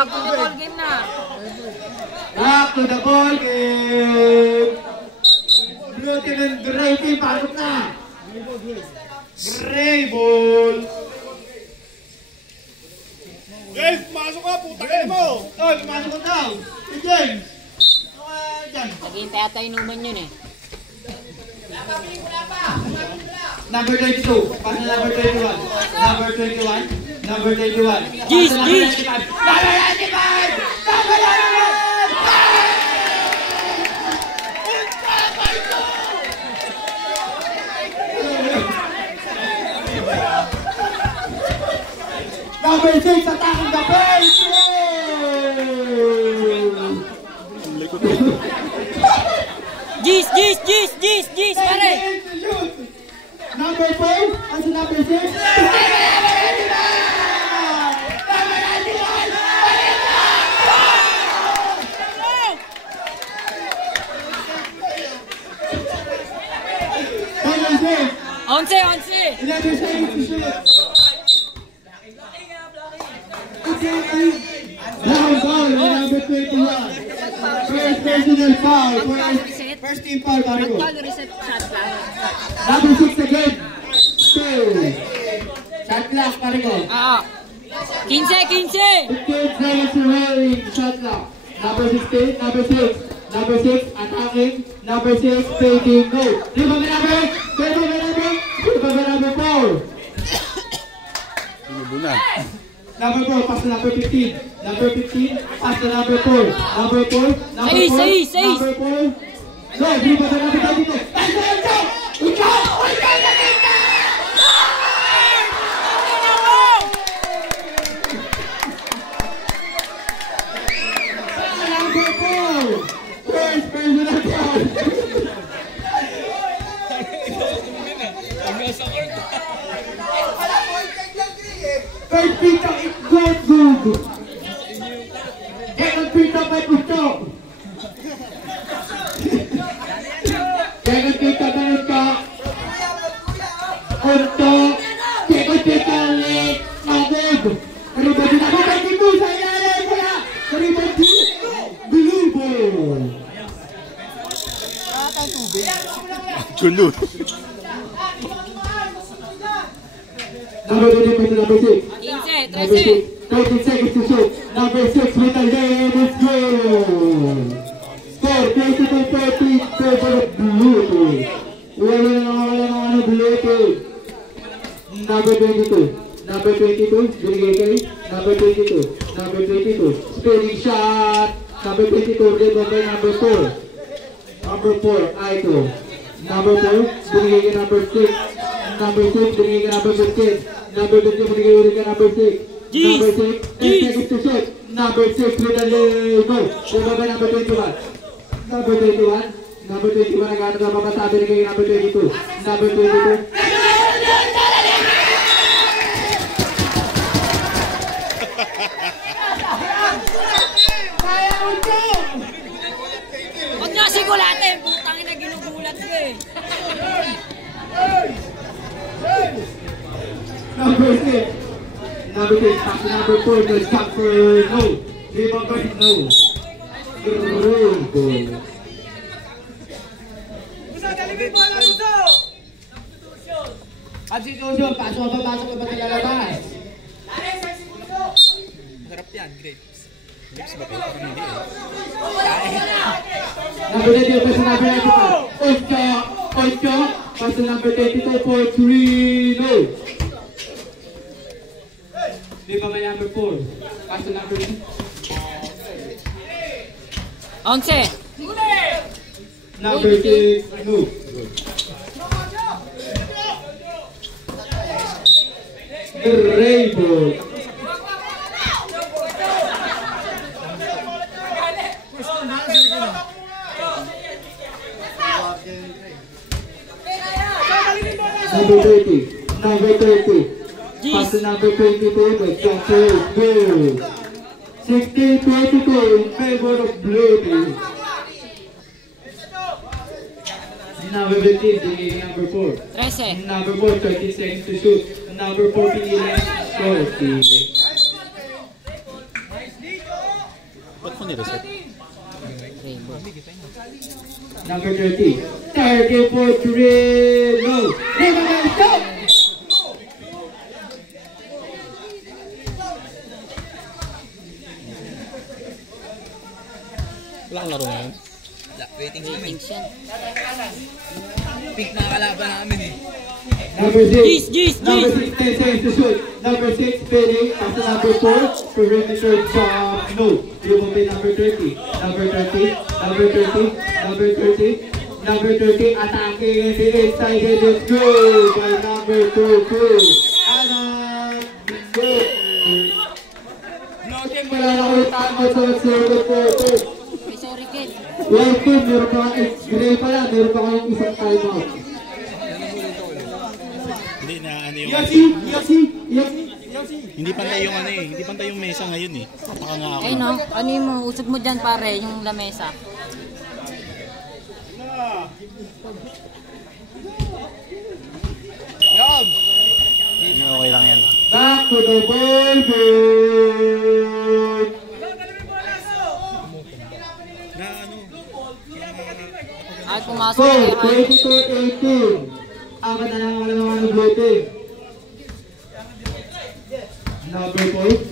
Back to the ball game na. Back to the ball game. Blue team and gray team, pasok na. Gray ball. James, masok ka, putangin mo! Oy, masok ka daw. Si James. Diyan. Naghihintay ata inuman yun eh. Number 22. Pass na number 21. Number 21. Number 21. Jeez, jeez. Number 95! Number 91! Number 6, attacking the base! Jeez, pare! Number 4, as number 6. Onse! 11 seconds to shoot. Down ball, number 21. First personal foul. First team foul, Marico. Reset shot lang. Number 6 again. 2. Shot clock, Marico. 15! 15 seconds remaining. Shot clock. Number 16, number 6. Number 6, attacking. Number 6, taking go. Number 4. Number 4, pass to number 15. Number 15, pass to number 4. Number 4, number 4. Number 4. No, dribble to number 22. Ikaw! Number 4. First personal foul. First pick up is good. Second pick up by Pusto. Second pick up by Pusto. Second pick up ulit. Agad. Karibadi na. Karibadi mo sa ilalim. Karibadi. Bilubo. Chulun. Number 20, number 6. 13 seconds to shoot. Number 6 with a lane is good. Score 22-30 favor of Blue Team. Wala na Blue Team. Number 22. Number 22, binigay kay number 22. Number 22, spinning shot. Number 22, rebound by number 4. Number 4, Aito. Number 4, binigay kay number 6. Number 6, binigay kay number 15. Number 15, binigay ulit kay number 6. Number 6, 10 seconds to shoot. Number 6 with a go. Rebound by number 21. Number 21, nagano na mapasabi na kay number 22. Number 22. Huwag nyo sigulatin! Putangin na ginugulat ko eh! Number 6. Number 6. Pass to number 4. The shot for no. Rebound by no. Substitution. Pasok pa nilalabas. Sarap yan, grapes. Grapes ba kayo? Number 22, pass to number 95. Ocho. Pass to number 22 for 3. No. Rebound by number 4. Pass to number 6. 11! Number 6, move. Rainbow. Number 30. Number 30. Pass to number 22, but Johnson is good. 16-22 in favor of Blue Team. Number 15, the number 4. 13. Number 4, 30 seconds to shoot. Number 14, scores. Ba't mo nireset? Rainbow. Number 30. Target for 3. No. Never go. Wala kang laro ngayon? Waiting sa amin. Waiting siya. Pink mga kalaban namin eh. Number 6. Gis! Number 6, 10 seconds to shoot. Number 6, spinning. After number 4, perimeter jump. No. Remove it, number 30. Number 30. Number 30. Number 30. Number 30. Attacking in the inside. And it's good by number 2. Anak. Good. Wala na ulit tama sa 0-4. May sorry, Ken. Well, Kim, meron pa gray pala. Meron pa kayong isang timeout. Hindi na ano yung... Yossi! Hindi pantay yung ano eh. Hindi pantay yung mesa ngayon eh. Baka nga ako. Ay no, ano yung mga usog mo dyan pare, yung lamesa. Yob! Okay lang yan. Back to the ball game! Na ano? Ay, pumasok Score, na ay. 22-18. Apat na lang wala naman ng blue team. Number 4.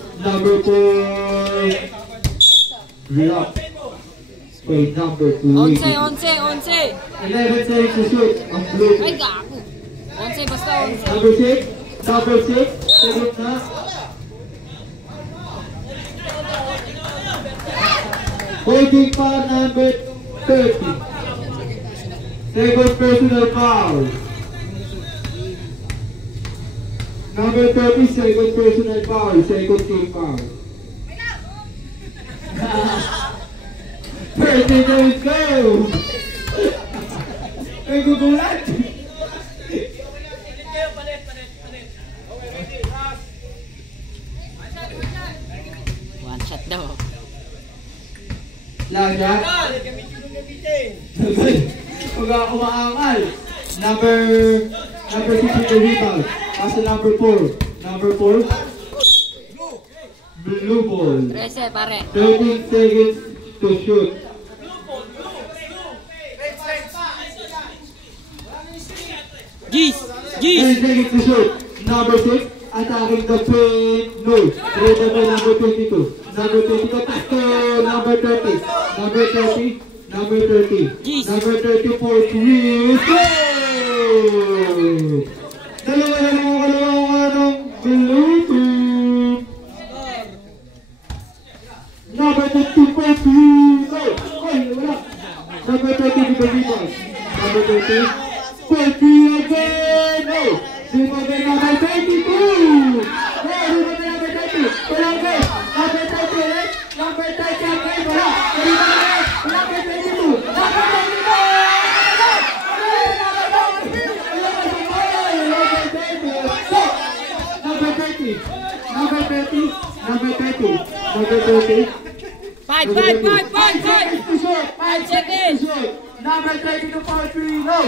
Relax. Wait, number 2. 11. 11 seconds to shoot. Ang blue Ay, team. gago. 11 basta 11. Number 6. Number 6. Second na. Holding pa number 30. Second personal foul. Number 30, second personal foul. Second team foul. 30 minutes go! Ay, gugulat! One shot daw. Lagyan. Huwag ako maangal. Number 6 with the rebound. Kasi number 4. Number 4. Blue ball. 13 pare. 13 seconds to shoot. Gis! 10 seconds to shoot. Number 6. Attacking the paint. No. Rated by number 22. Number 22. Pasto. Number 30. Number 30. Number 30. Jeez. Number 34. Chris. Go! Dalawa ng blue team. Number 24. Go! Oy, wala. Number 30. Number 30. 40 again. No. Number 22! No! Number 30! Wala guys! Number 30 ulit! Number 30 again! Wala! Number 22! Number 22! Number 30! Number 30! Number 30! 5 seconds! Number 30 to 43! No!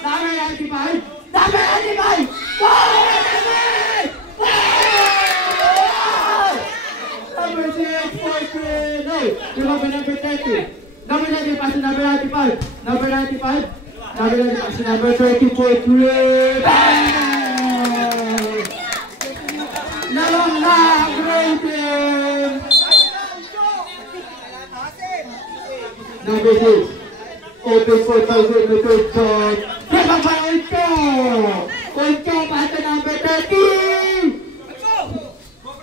Number 95! Number 95! Number 6, 43! No! Remember number 30! Number 90 pass to number 95! Number 95! Number 90 pass to number 30, 43! Lalong lang! Great team! Number 6! Open for 1,000 the third shot. Remember by Oito! Oito pass to number 30!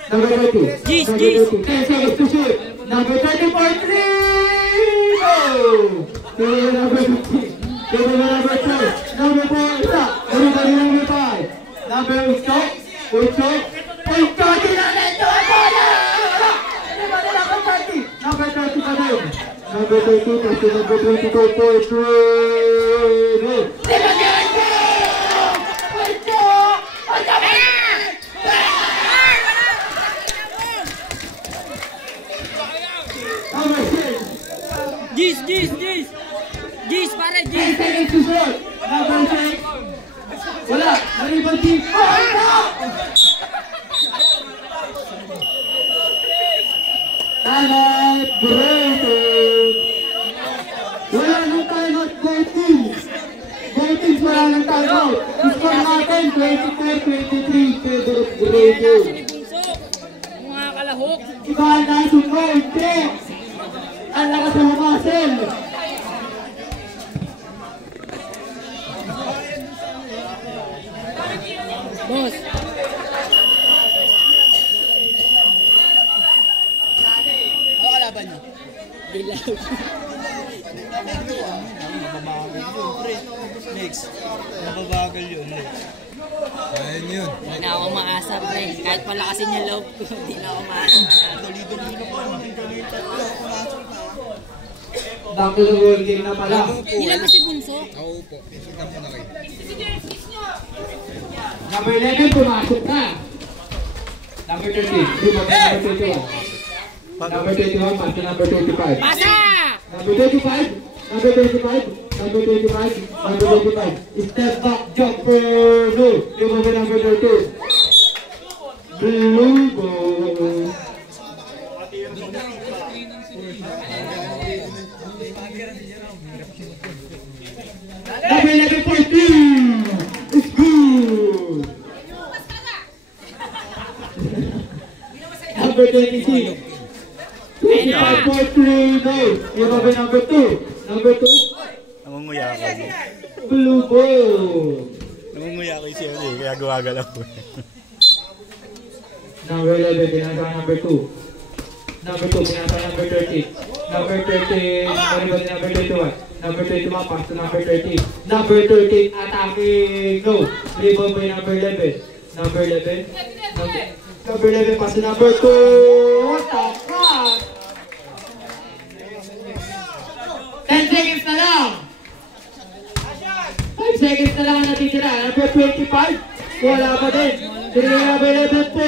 Number 30. Gis, Number gis. 30. 10 seconds to shoot. Number 30 for 3! Go! Number 15. Number 12. Number 4. Isa. Everybody number 5. Number 8. 8. Tinalento ang bola! Everybody number 30. Number 30 pa rin. Number 30 pass to number 22 for 3! Go! Number 6. Gis pare, 10 gis! seconds to shoot. Number 6. Wala. Nariban team. wala ng timeout. Score natin, 24-23, favorite Kasi Grego. ni Bunso. Mga kalahok. Iba na sumo, hindi. Ang lakas ng muscle. Boss. Ano kalaban niyo? Dilaw. Mababagal yun, pre. Next. Mababagal yun, next. Ayun yun. Hindi na ako maasa, pre. Kahit palakasin niya loob ko, hindi na ako maasa. Dali-dali pa. Dali tatlo. Pumasok na. Back to the world game na pala. Ilan ba si Bunso? Ako po. Tignan po na kayo. Number 11, pumasok na. Number 13, bumaba na number 21. Number 21, pass to number 25. Pasa! Number 25, number 25, number 25, number 25. Step back jumper, no. Bumaba number 13. Blue ball. Number 11, 14. It's good. Number 26. 25.3, no. Bumaba number 2. Number 2. Nangunguya ako. Blue ball. Nangunguya ako yung siya kaya gumagalaw ko. Number 11, pinasa number 2. Number 2, pinasa number 13. Number 13, maribad number 21. Number 21, pass to number 13. Number 13, attacking, no. Rebound by number 11. Number 11. Number 11, pass to number 2. What the fuck? 10 seconds na lang. 5 seconds na lang ang natitira. Number 25, wala pa din. Number 11 po.